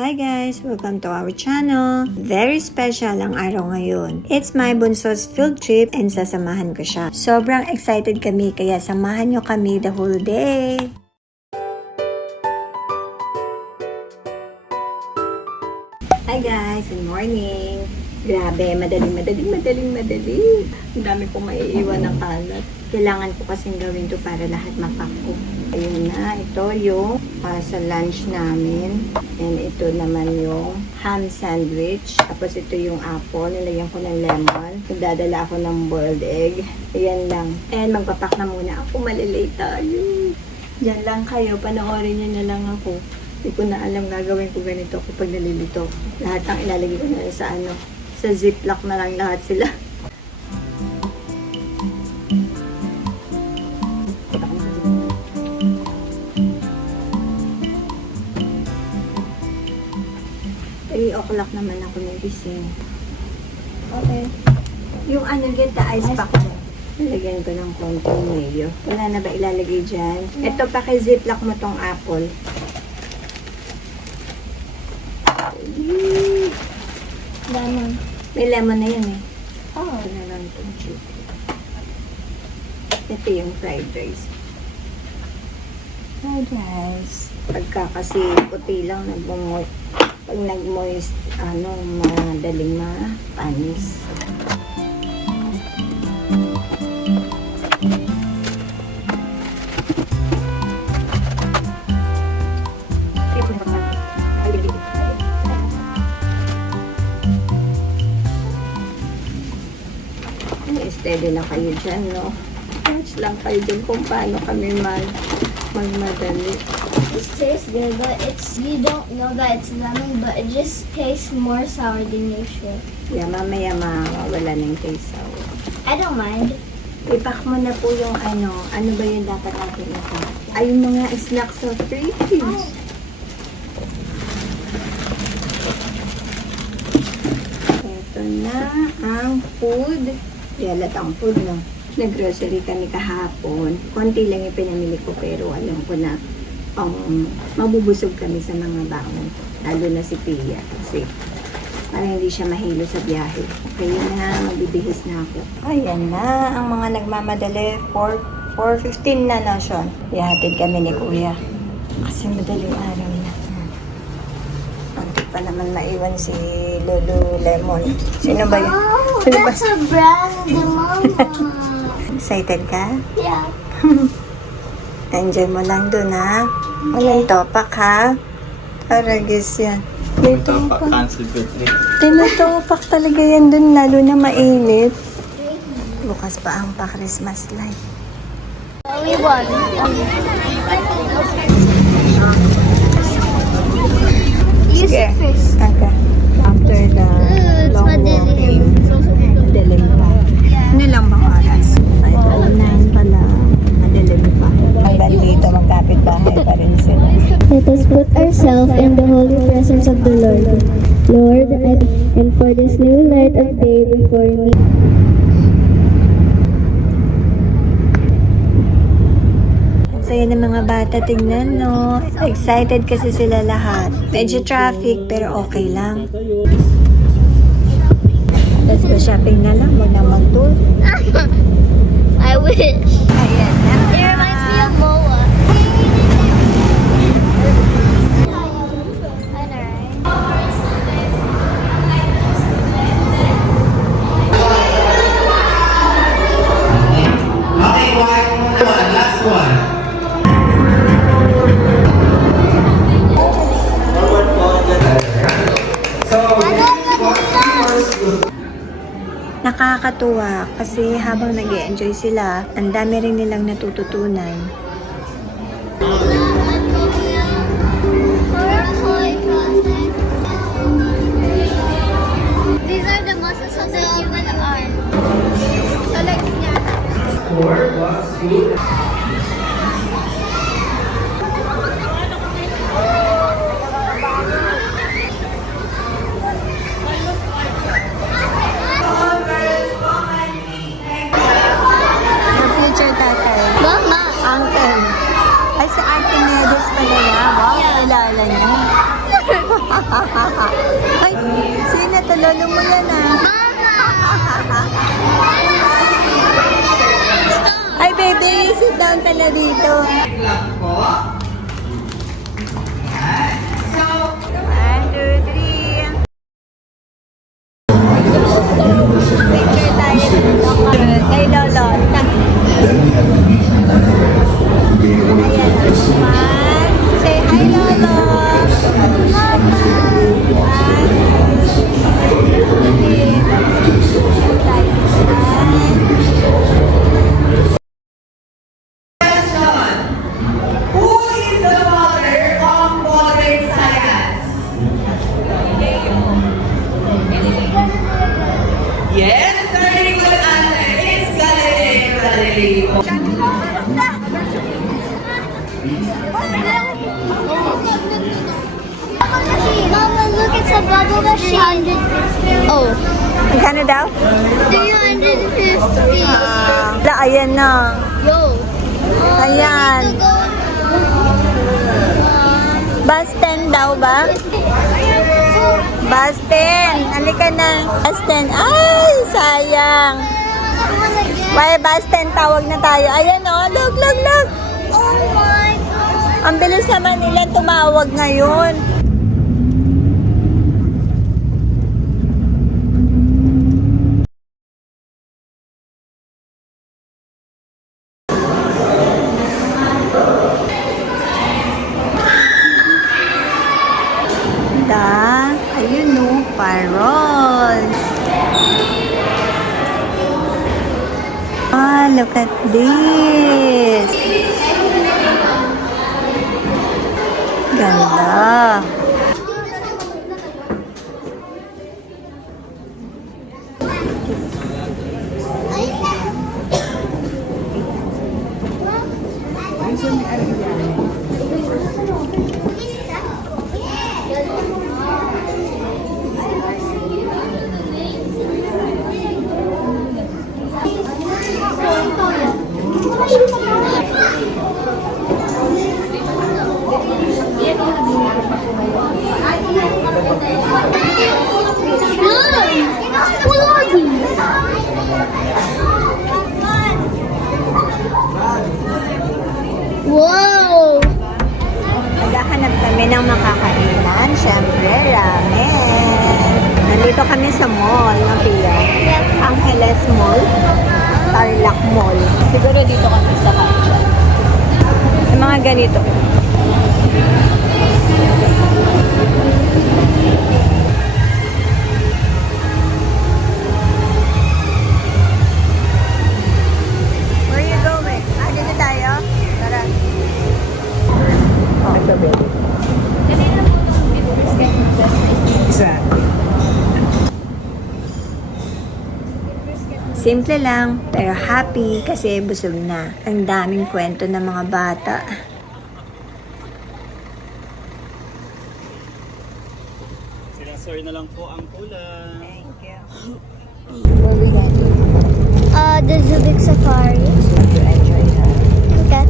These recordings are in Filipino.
Hi guys! Welcome to our channel. Very special ang araw ngayon. It's my bunso's field trip and sasamahan ko siya. Sobrang excited kami kaya samahan nyo kami the whole day. Hi guys! Good morning! Grabe, madali. Ang dami kong maiiwan ng kalat. Kailangan ko kasing gawin to para lahat mapak ko. Ayun na, ito yung sa lunch namin. And ito naman yung ham sandwich. Tapos ito yung apple. Nilagyan ko ng lemon. Magdadala ako ng boiled egg. Ayan lang. And magpapak na muna ako. Malilate tayo. Diyan lang kayo. Panoorin nyo na lang ako. Hindi ko na alam gagawin ko ganito kapag nalilito. Lahat ang ilalagay ko na sa sa ziplock na lang lahat sila. O'clock naman ako nagising. Okay. Yung get the ice pack mo. Lagyan ko ng konting mayo. Wala na ba ilalagay dyan? Ito, paki-ziplock mo tong apple. Lemon. May lemon na yan eh. Oh. Ito na lang itong chicken. Ito yung fried rice. Fried rice. Pagka kasi puti lang, pag nag-moist, madaling mapanis. Steady na kayo dyan, no? Watch lang kayo dyan kung paano kami magmadali. This tastes good, but you don't know that it's lemon, but it just tastes more sour than usual. Yeah, mamaya mawala ng taste sour. I don't mind. Ipak mo na po yung ano ba yung dapat natin ito? Ay, yung mga snacks sa fridge. Oh. Ito na ang food. Yalat ang food, no? Nag-grocery kami kahapon. Konti lang yung pinamili ko, pero alam ko na mabubusog kami sa mga baon. Lalo na si Pia. Kasi parang hindi siya mahilo sa biyahe. Okay na, magbibihis na ako. Ayan na, ang mga nagmamadali. 4:15 na, Sean. Ihatid kami ni Kuya. Kasi madaling araw na. Hindi pa naman maiwan si Lululemon. Sino ba yun? Oh, that's a brand, Mama. Excited ka? Yeah. Enjoy mo lang dun, ha? Walang topak, ha? Aragis yan. May topak. Tinutopak talaga yan dun, lalo na mainit. Bukas pa ang pa-Christmas light. Only one. Use it first. Okay. After the It's long madilim. walking, madilim pa. Ano lang bang oras? Ay, 9 pala. Madilim pa. Hanggang dito, magkapit-bahay pa rin sila. Let us put ourselves in the holy presence of the Lord. Lord, and for this new light of day before me. Ang saya ng mga bata, tingnan, no? Excited kasi sila lahat. Medyo traffic, pero okay lang. Let's go shopping na lang. Huwag na mag-tour. I wish. Ayan na. It reminds me of Moa. I know, right? Okay, one, last one. Nakakatuwa kasi habang nag-e-enjoy sila, ang dami rin nilang natututunan. These are the muscles of the human arm. So legs niya. Score was good. Your future tatay. Mama. Uncle. Ay, sino? Tulolo mo yan ah. Ay, baby, sit down tala dito. Lang po. 1, 2, 3. Picture tayo dito. Kay Lolo. Ayan. Man. Say hi, Lolo. Who is the mother of modern science? Yes, the very good answer is Galileo Galilei. Mama, look, it's a bubble machine. Oh, Magkano daw? 350. Ayan na. Yo. Ayan. Bus 10 daw ba? Bus 10. Halika na. Bus 10. Ay, sayang. Why bus 10 tawag na tayo? Ayan o. Look, look, look. Oh my God. Ang bilis naman nila tumawag ngayon. Ayun no, parol. Ah, look at this. Ganda. Whoa! Naghahanap kami ng makakainan. Siyempre, ramen. Nandito kami sa mall, no, Pia? Angeles Mall. Tarlac Mall. Siguro dito kami sa kancha. Yung mga ganito. Where you going? Ah, dito tayo? Tara. Simple lang, pero happy kasi busog na. Ang daming kwento ng mga bata. Sinasoy na lang po ang kulang. Thank you. Where we going? The Zubik Safari. To enjoy that. Okay.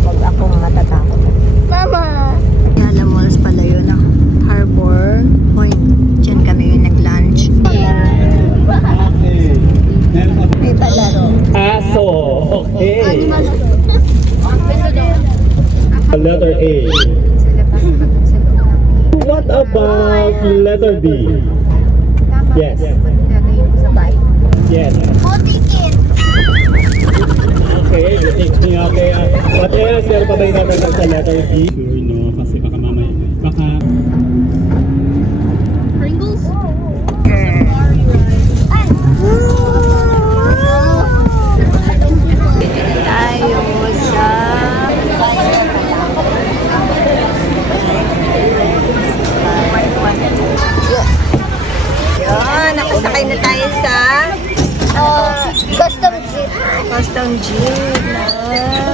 Huwag akong matatakot. Mama! Yala Malls pala yun, ah. Harbor Point. Diyan kami yung nag-lunch. May palaro. Aso. Okay. Letter A. What about letter B? Yes. Yes. Multi-kid. Okay, you think me okay. What else? Meron pa ba yung number sa letter B? Sure, no. Kasi baka mamaya. Baka... Pringles? Dito na tayo sa yun, nakasakay na tayo sa Custom jeep. custom jeep.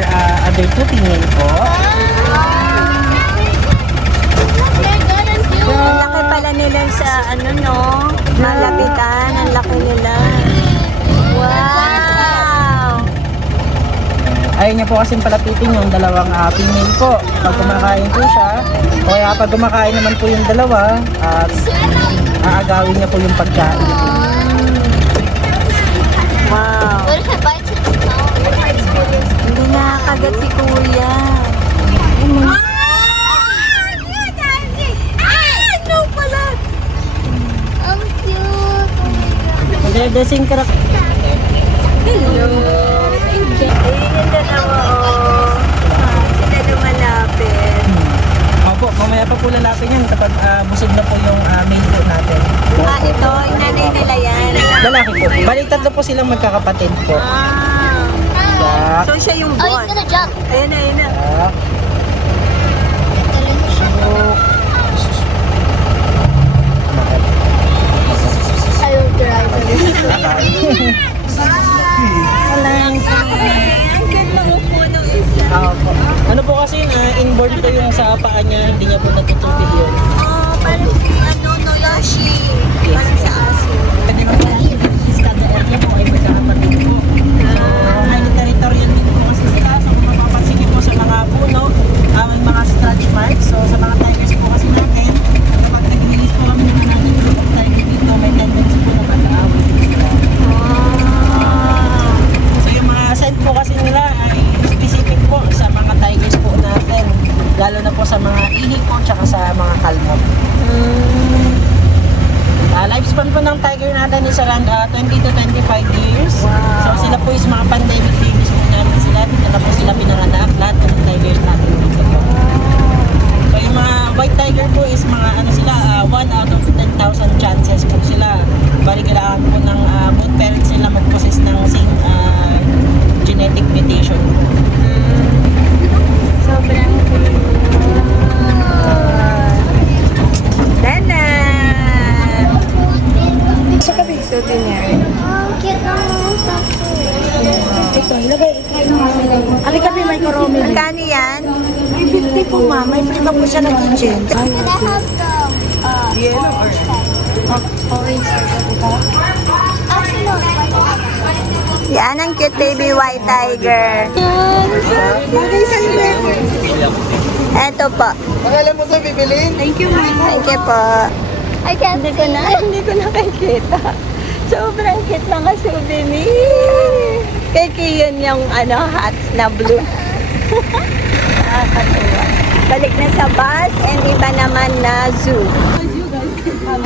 our other two female po. Ang laki pala nila sa ano no, malapitan. Ang laki nila. Wow! Ayaw niya po kasing palapitin yung dalawang female po. Pag kumakain po siya, o kaya pag kumakain naman po yung dalawa, aagawin niya po yung pagkain. Wow! What if it bites its tongue? Hindi nakakagat si Kuya. Ang cute. Desing karak. Hello! Ayun yung dalawa, oh. Sila lumalapit. Opo, mamaya pa po lalapin yan kapag busog na po yung main po natin. Ito, yung nanay nila yan. Lalaki po. Balik tatlo po silang magkakapatid po. Ah. So, siya yung Oh, he's boss. gonna jump. Ayun na, ayun na. I will drive Ang ganda mo po nung isa. Opo. Ano po kasi inborn po yung sa paa niya, hindi niya po natutubig yun. Oh, parang si ano, Noyashi. Parang sa aso. Pwede mo po yung kada area po ay magkakapatid po. So, may territorial din po kasi sila. So, kung mapapansin niyo po sa mga puno, may mga stretch marks. So, sa mga tigers po kasi natin, kapag nag-release po kami ng natin yung tiger dito, may tendency po na mag-aaway sila. So, yung mga scent po kasi nila ay specific po sa mga tigers po natin. Lalo na po sa mga ihi po, tsaka sa mga kalmot. Lifespan po ng tiger natin is around 20 to 25 years. So sila po is mga pandemic babies po namin sila. Dito na po sila pinanganak. Lahat po ng tigers natin dito po. So yung mga white tiger po is mga ano sila, 1 out of 10,000 chances po sila. Bali kailangan po ng both parents sila mag-possess ng same genetic mutation. Sobrang Dana! Sa kabi, souvenir. Ang cute ng tattoo. Magkano yan? 50 po, ma. May free pa po siya na kitchen. Can I have the orange? Actually, no. Yan ang cute baby white tiger. Eto po. Pangalan mo sa bibilin? Thank you, ma. Thank you po. I can't Hindi ko na nakikita. Sobrang cute mga souvenir. Kay Kiyon yung hats na blue. Nakakatuwa. Balik na sa bus and iba naman na zoo.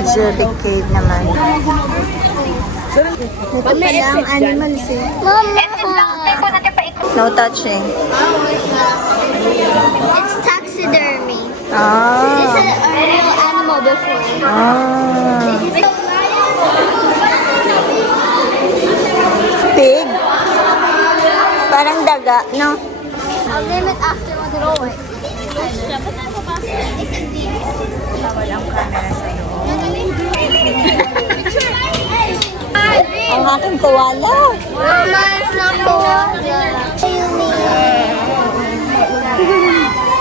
Zurich Cave naman. Ito palang animals eh. Mama! No touching. It's taxidermy. This Ah. is a real animal before. Ah. Pig. Parang daga, no? I'll name it after one of the boys. Ang aking koala. Mama, it's not koala.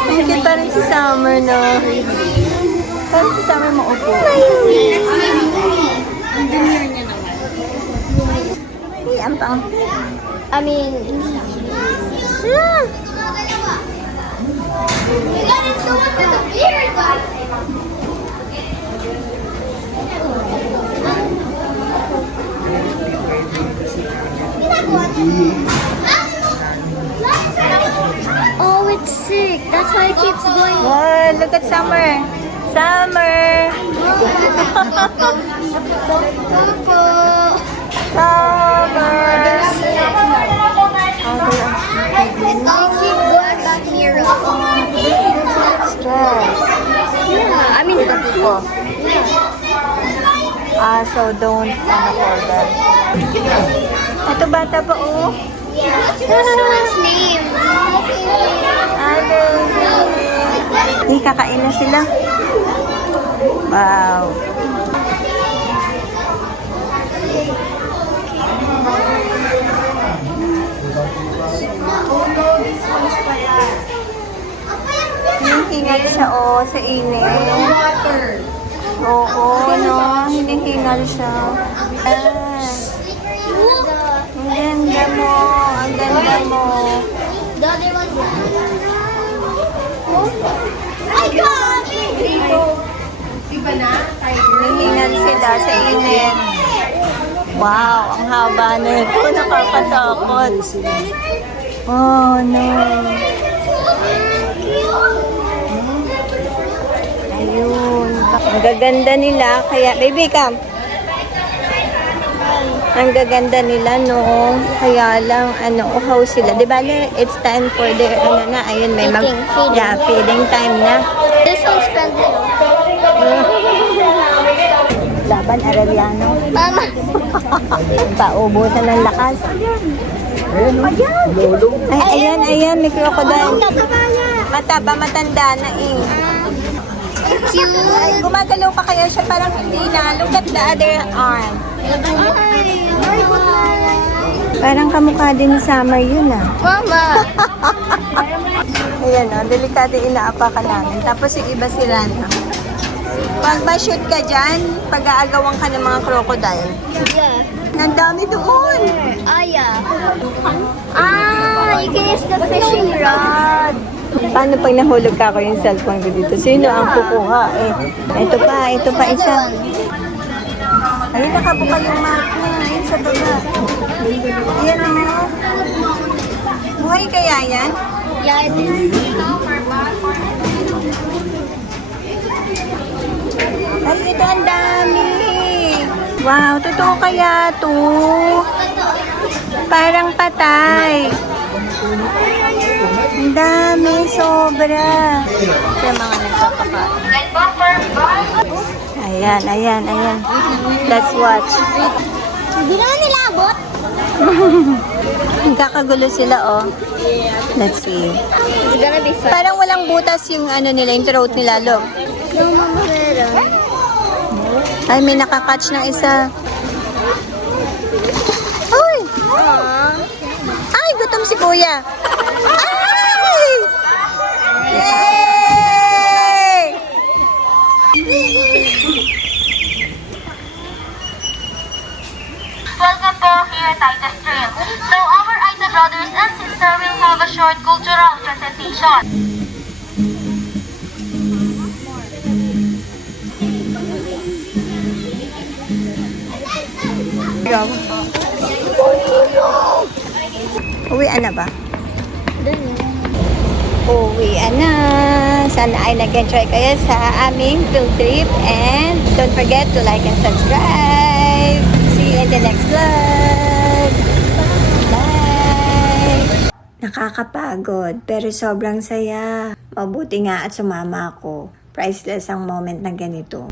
Ang cute parang si Summer, no? Parang si Summer maupo. Hey, ang pang. I mean, that is the one with the beard. Oh, it's sick. That's why it keeps going. Wow, look at Summer. Summer. Summer. I'll keep going back here. Stress. Yeah, I mean, People. So don't for that. Ito bata pa, oh. what's this one's name? Hindi, kakain na sila. Wow. hinihingal siya, oh, sa init. Water. Oo, no, hinihingal siya. Ang ganda mo, ang ganda mo. The other one's I got it! Iba na? Hinihingal sila sa init. Wow, ang haba nito. Nakakatakot. Oh, no. Ayun. Ang gaganda nila. Kaya, baby, come. Ang gaganda nila, no? Kaya lang, uhaw sila. Di ba, it's time for their, ayun, may Feeding. Yeah, feeding time na. This one's friendly. Laban, Arellano. Mama. Paubusan ng lakas. Ay, ayan, may crocodile. Mataba, matanda na eh. Cute. Ay, gumagalaw pa kaya siya, parang hindi na. Look at the other arm. Parang kamukha din ni Summer yun ah. Mama. Ayan o, delikado inaapakan namin. Tapos yung iba si Rana. Pag ma-shoot ka dyan, pag-aagawan ka ng mga crocodile. Yeah. Nandami doon. Yeah. You can use the fishing rod. Paano pag nahulog ka ako yung cellphone ko dito? Sino ang kukuha? Ito pa isa. Ayun, nakabuka yung map niya. Ayun sa baba. Ayan o. Buhay kaya yan? Yeah, it is. Ay, ito ang dami. Wow, totoo kaya to? Parang patay. Ang dami, sobra. Yung mga nagpapakain. Ayan. Let's watch. Hindi naman nila abot. Kakagulo sila, oh. Let's see. It's gonna be fun. Parang walang butas yung nila, yung throat nila, look. No, Mama, meron. Ay, may nakakatch ng isa. Uy! Ay, gutom si kuya. Ay! Yay! Welcome po here at Aita Stream. So our Aita brothers and sisters will have a short cultural presentation. Uwian na ba? Uwian na. Sana ay nag-enjoy kayo sa aming field trip. And don't forget to like and subscribe. See you in the next vlog. Bye! Nakakapagod, pero sobrang saya. Mabuti nga at sumama ako. Priceless ang moment na ganito.